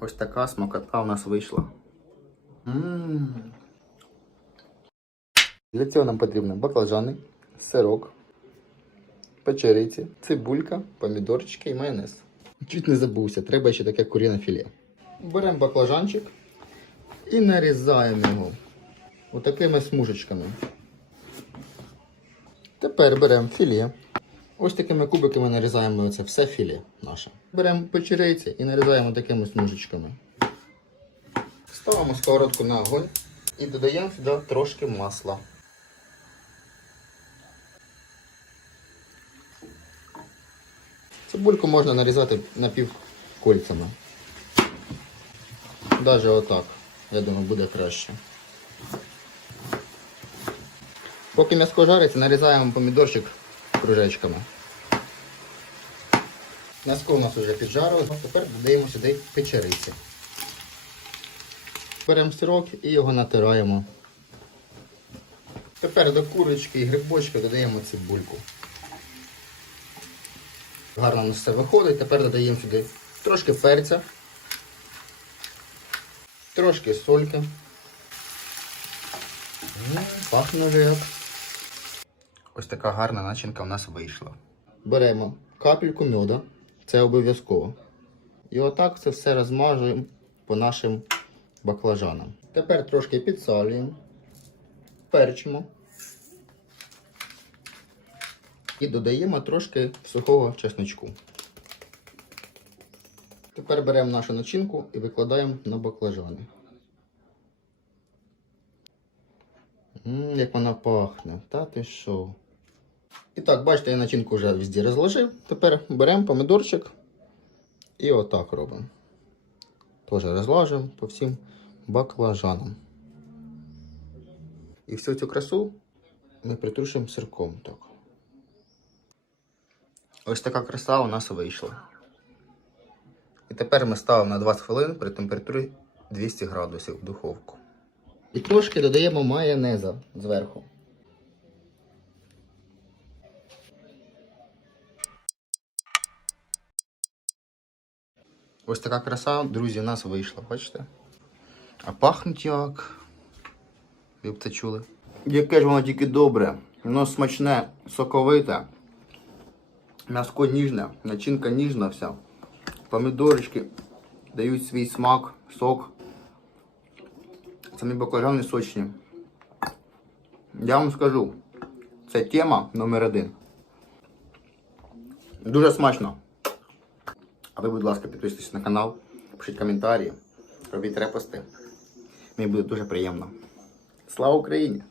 Ось така смакота у нас вийшла. Для цього нам потрібно баклажани, сирок, печериці, цибулька, помідорчики і майонез. Чуть не забувся, треба ще таке куріне філе. Беремо баклажанчик і нарізаємо його отакими смужечками. Тепер беремо філе. Ось такими кубиками нарізаємо це все філе наше. Беремо печериці і нарізаємо такими смужечками. Ставимо сковородку на огонь і додаємо сюди трошки масла. Цибульку можна нарізати напівкольцями. Навіть отак. Я думаю, буде краще. Поки м'яско жариться, нарізаємо помідорчик кружечками. М'яско у нас вже піджарилось, тепер додаємо сюди печериці. Беремо сирок і його натираємо. Тепер до курочки і грибочка додаємо цибульку. Гарно у нас все виходить. Тепер додаємо сюди трошки перця, трошки сольки. Пахне вже як. Ось така гарна начинка у нас вийшла. Беремо капельку меда, це обов'язково. І отак це все розмажуємо по нашим баклажанам. Тепер трошки підсолюємо, перчимо. І додаємо трошки сухого чесночку. Тепер беремо нашу начинку і викладаємо на баклажани. Ммм, як вона пахне. Та ти що? І так, бачите, я начинку вже везде розложив. Тепер беремо помидорчик і отак робимо. Теж розложимо по всім баклажанам. І всю цю красу ми притрушимо сирком. Так. Ось така краса у нас вийшла. І тепер ми ставимо на 20 хвилин при температурі 200 градусів в духовку. І трошки додаємо майонеза зверху. Ось така краса, друзі, у нас вийшла, бачите? А пахнуть як. Ви б це чули. Яке ж воно тільки добре. Воно смачне, соковите. М'яско ніжне, начинка ніжна вся. Помідорочки дають свій смак, сок. Самі баклажани сочні. Я вам скажу, це тема номер один. Дуже смачно. А ви, будь ласка, підписуйтесь на канал, пишіть коментарі, робіть репости. Мені буде дуже приємно. Слава Україні!